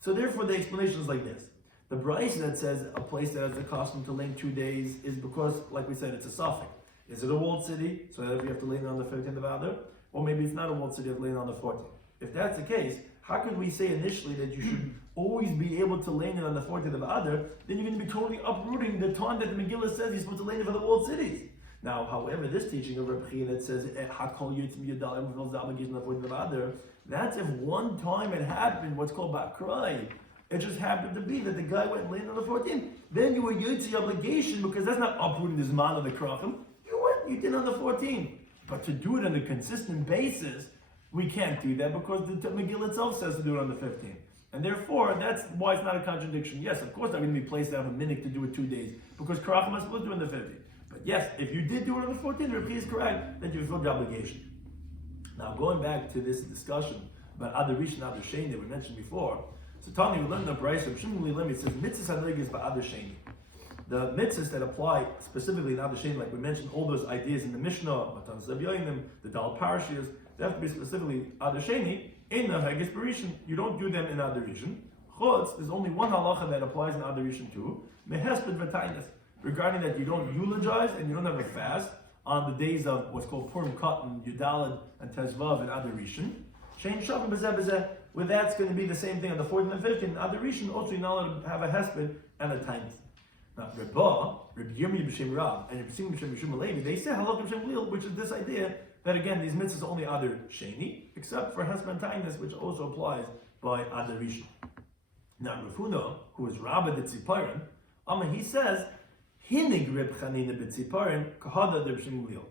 So therefore the explanation is like this. The Bryce that says a place that has the custom to land 2 days is because, like we said, it's a suffix. Is it a walled city, so that you have to land on the 15th of Adar? Or maybe it's not a walled city, you have to land on the 14th. If that's the case, how could we say initially that you should always be able to land it on the 14th of Adar? Then you're going to be totally uprooting the time that the Megillah says you're supposed to land it for the walled cities. Now, however, this teaching of Rabbi Chia that says Hakol Yitzim Yadalim fulfills the obligation of the 14th of Adar, that's if one time it happened, what's called Bakrai. It just happened to be that the guy went and landed on the 14th. Then you were Yotzi obligation because that's not uprooting the Zman of the Krachim. You did on the 14th. But to do it on a consistent basis, we can't do that because the Megillah itself says to do it on the 15th. And therefore, that's why it's not a contradiction. Yes, of course, I'm going to be placed to have a minute to do it 2 days because Krachim is supposed to do it on the 15th. But yes, if you did do it on the 14th, Rabbi is correct that you fulfilled the obligation. Now, going back to this discussion about Adar Rishon, Adar Sheni that we mentioned before, so Tani, we learned the Bryce of Shimon Limit says mitzvahs hanegis ba'adar sheni. The mitzvahs that apply specifically in Adar Sheni, like we mentioned, all those ideas in the Mishnah, Matan Zavyoinim, the Dal Parashiyas, they have to be specifically Adar Sheni in the Hagis Barishon. You don't do them in Adar Rishon. Chutz, there's only one halacha that applies in Adar Rishon too. Mehesped v'tainas, regarding that you don't eulogize and you don't have a fast on the days of what's called Purim Katan, Yudalad, and Tezvav in Adar Rishon. Shein Shavim b'zeh b'zeh. Where that's going to be the same thing on the 14th and 15th. Adar Rishon also you're not allowed to have a hesped and a tainus. Now, Rabbi Yomi b'shem Rav and Rabbi Shloimy Schwartzberg Levi, they say halakha b'shem Lil, which is this idea that again these mitzvahs are only Adar Sheni, except for hesped and tainus, which also applies by Adar Rishon. Now, Rav Huna, who is Rabbi the Tziparim, he says hinig Reb Chanina b'Tziparim kahada Reb Shloimy Lil.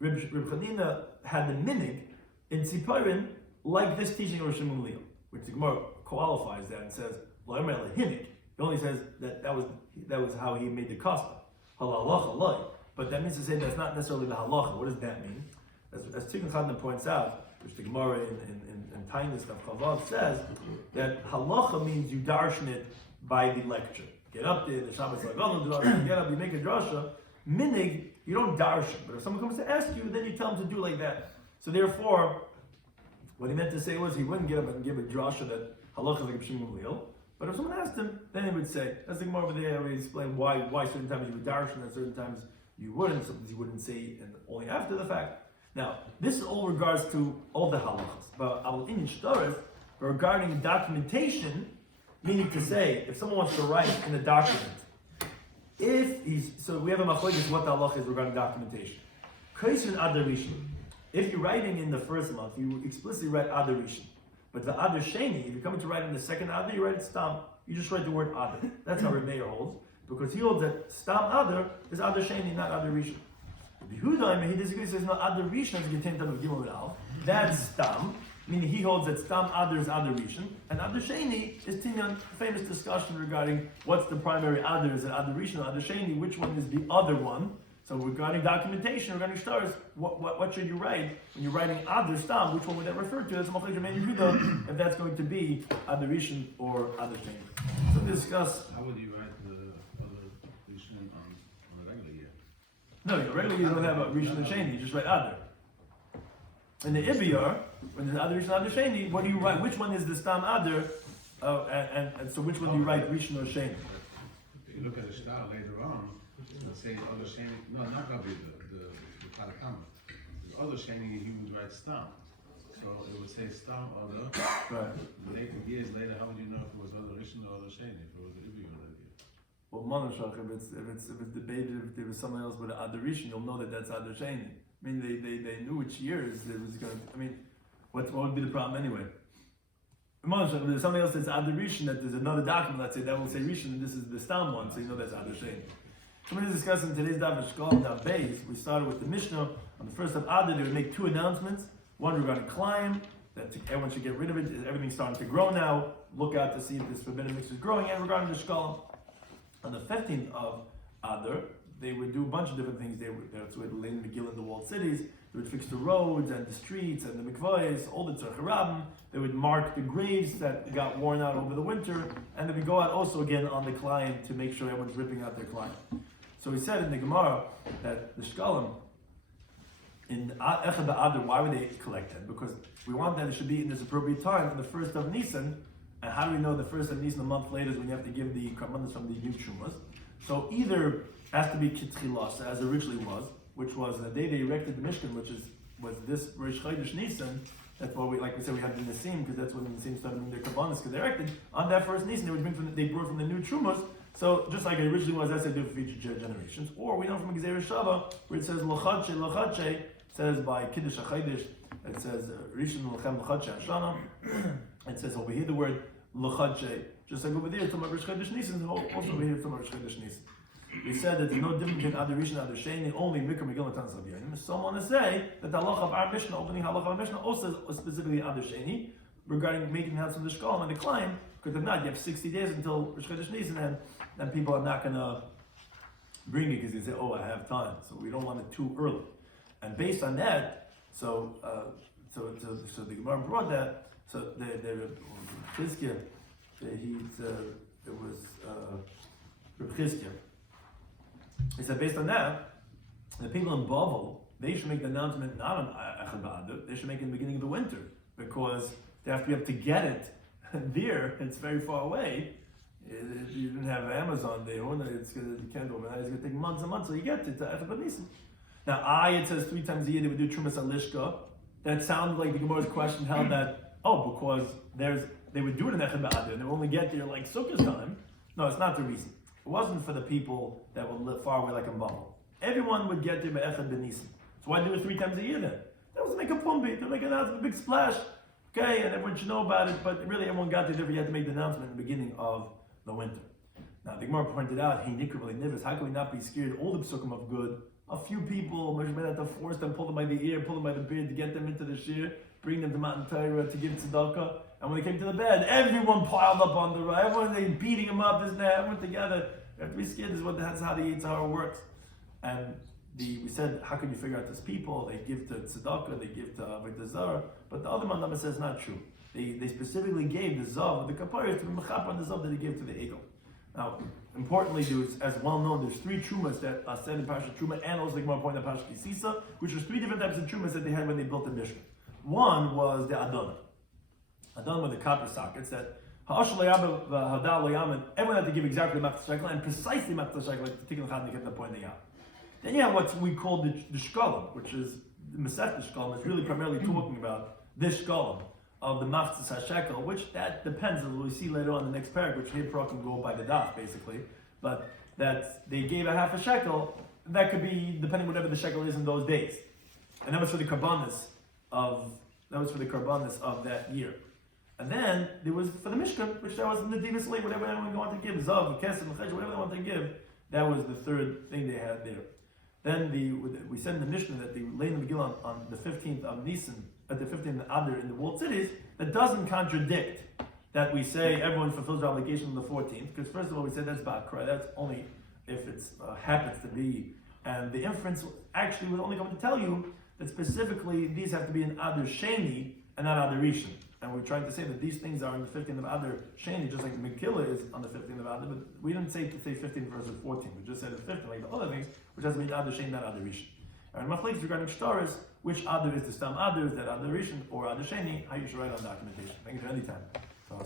Reb Chanina had the minig in Tziparim like this teaching of Reb Shloimy Lil, which the Gemara qualifies that and says, Hinik. He only says that was how he made the custom. Halalacha. But that means to say that's not necessarily the halacha. What does that mean? As Tikkun Chadna points out, which the Gemara in Tainus of Chavav says, that halacha means you darshan it by the lecture. Get up there, the Shabbos like, get up, you make a drasha. Minig, you don't darshan. But if someone comes to ask you, then you tell them to do like that. So therefore, what he meant to say was he wouldn't get up and give a drasha that halacha is like a Shimon Lil. But if someone asked him, then he would say, that's the Gemara over there where he explained why certain times you would darshan and certain times you wouldn't, sometimes you wouldn't say and only after the fact. Now, this is all regards to all the halachas. But Abul Inyan Shtaris, regarding documentation, meaning to say, if someone wants to write in a document, so we have a machlokes what the halacha is regarding documentation. Kaisun Adar Rishon. If you're writing in the first month, you explicitly write Adar Rishon. But the Adar Sheni, if you're coming to write in the second Adar, you write it Stam. You just write the word Adar. That's how Rebbe Meir holds. because he holds that Stam Adar is Adar Sheni, not Adar Rishon. The Yehuda, he disagrees, says no, Adar Rishon is contained of Gimel and Al. That's Stam, meaning he holds that Stam Adar is Adar Rishon, and Adar Sheni is Tinyan, famous discussion regarding what's the primary Adar, is it Adar Rishon or Adar Sheni, which one is the other one. So regarding documentation, regarding stars, what should you write? When you're writing Adar Stam, which one would that refer to? That's Machlekes Rabbeinu Yehuda, if that's going to be Adar Rishon or Adar Sheni. So we discuss. How would you write the other Rishon on a regular year? No, regular year you don't have a Rishon and Sheni, you just write Adar. In the Ibiyar, when there's Adar Rishon and Adar Sheni, what do you write? Which one is the Stam Adar? And so which one do you write, Rishon or Sheni? If you look at the star later on, let's say other Sheni, no, not Rabbi, the Parakama. The other Sheni, he would write Stam. So it would say Stam, other. Right. Later, years later, how would you know if it was other Rishon or other Sheni, if it was the Ibiyar that year? Well, Monashach, if it's debated, if there was someone else with an Adar Rishon, you'll know that that's Adar Sheni. I mean, they knew which years it was going to, I mean, what would be the problem anyway? Monashach, if there's something else that's Adar Rishon, that there's another document, let's say, that will say Rishon, and this is the Stam one, so you know that's Adar Sheni. So we're discussing today's Daf Yomi, Daf Beis. We started with the Mishnah. On the first of Adar, they would make two announcements. One regarding climb, that everyone should get rid of it. Everything's starting to grow now. Look out to see if this forbidden mix is growing. And regarding the Shekalim, on the 15th of Adar, they would do a bunch of different things. They would lay Megillah in the walled cities. They would fix the roads and the streets and the mikvahs, all the tzarcharabim. They would mark the graves that got worn out over the winter. And they would go out also again on the climb to make sure everyone's ripping out their climb. So we said in the Gemara that the Shekalim, in Echad Adar, why would they collect them? Because we want that it should be in this appropriate time, on the first of Nisan. And how do we know the first of Nisan, a month later, is when you have to give the karbanos from the new shumas? So either it has to be Kitchilas, as originally was, which was the day they erected the Mishkan, which was this Rosh Chodesh Nisan. That's why we, like we said, we have the Nisim, because that's when the Nisim started doing their karbanos, because they erected. On that first Nisan, they brought from the new shumas. So just like it originally was, that's a do for future generations. Or we know from Gezerah Shava, where it says L'chadche, says by Kiddush HaChaydish, it says Rishon L'chem L'chadche Hashana. It says over here the word L'chadche, just like over there, it's Rosh Chodesh Nisan, also over here from Rosh Chodesh Nisan. We said that there's no difference between Adar Rishon and Adar Sheni, only Mikra Megillah Tan Savyanim. Some want to say that the halacha of our Mishnah, opening halacha of our Mishnah, also says specifically Adar Sheni, regarding making the house of the Shekalim and the climb, because if not, you have 60 days until Rosh Chodesh Nisan, and people are not going to bring it because they say, oh, I have time. So we don't want it too early. And based on that, so the Gemara brought that. So the Chizkiah, it was Reb Chizkiah. He said, based on that, the people in Bavel, they should make the announcement not on Echad B'Adar, they should make it in the beginning of the winter, because they have to be able to get it there. It's very far away. You didn't have Amazon there, you can't overnight. It's going to take months and months, so you get it to Echad B'Nisan. Now, it says 3 times a year they would do Trumas Alishka. That sounded like the Gemara's question held that, because they would do it in Echad B'Adar, and they would only get there like Sukkot time. No, it's not the reason. It wasn't for the people that would live far away like in Bavel. Everyone would get there by Echad B'Nisan. So why do it 3 times a year then? That was to make a pumbi, to make an announcement, a big splash. Okay, and everyone should know about it, but really everyone got there, you had to make the announcement in the beginning of the winter. Now the Gemara pointed out, hey Nikra really nivus, how can we not be scared? All the psukim of good. A few people, Moshe had to force them, pull them by the ear, pull them by the beard to get them into the shir, bring them to Mount Torah to give tzedakah. And when they came to the bed, everyone piled up on the right. Everyone, they beating them up, this and that, everyone together. You have to be scared, that's how the Yitzhara works. And we said, how can you figure out these people? They give to tzedakah, they give to Avodah Zarah, but the other mandama says not true. They specifically gave the zav, the kaparis, to be mechap on the zav that they gave to the egel. Now, importantly, as well known, there's 3 trumas that are said in Parashat Truma, and also the Gemara pointed out Parashat Kisisa, which was 3 different types of trumas that they had when they built the Mishkan. One was the Adonah. Adonah were the copper sockets that everyone had to give exactly Matzah Shekel, and precisely Matzah Shekel, like the Tikkun Chad kept pointing out. Then you have what we call the Shekalim, which is the Masechet Shekalim, is really primarily talking about this Shekalim of the Matzah HaShekel, which that depends, as we'll see later on in the next paragraph, which here can go by the daf basically, but that they gave a half a shekel, that could be depending whatever the shekel is in those days. And that was for the karbanis of that year. And then there was for the Mishkan, which that was in the Divas Lake, whatever they wanted to give, Zav, Kesem, Chesh, whatever they wanted to give, that was the third thing they had there. Then we said in the Mishnah that they lay in the Megillah on the 15th of Nisan, at the 15th of Adar in the walled cities. That doesn't contradict that we say everyone fulfills their obligation on the 14th, because first of all we said that's Bakra, that's only if it happens to be, and the inference actually was only going to tell you that specifically these have to be in Adar Sheni and not Adar Rishon. And we're trying to say that these things are in the 15th of Adar Sheni, just like the Megillah is on the 15th of Adar, but we didn't say 15th versus 14th, we just said the 15th, like the other things, which has to be in Adar Sheni, not Adar Rishon. And Machlekes regarding Shtaris, which Adar is the Stam Adar, is that Adar Rishon or Adar Sheni, how you should write on documentation. Thank you for any time. So,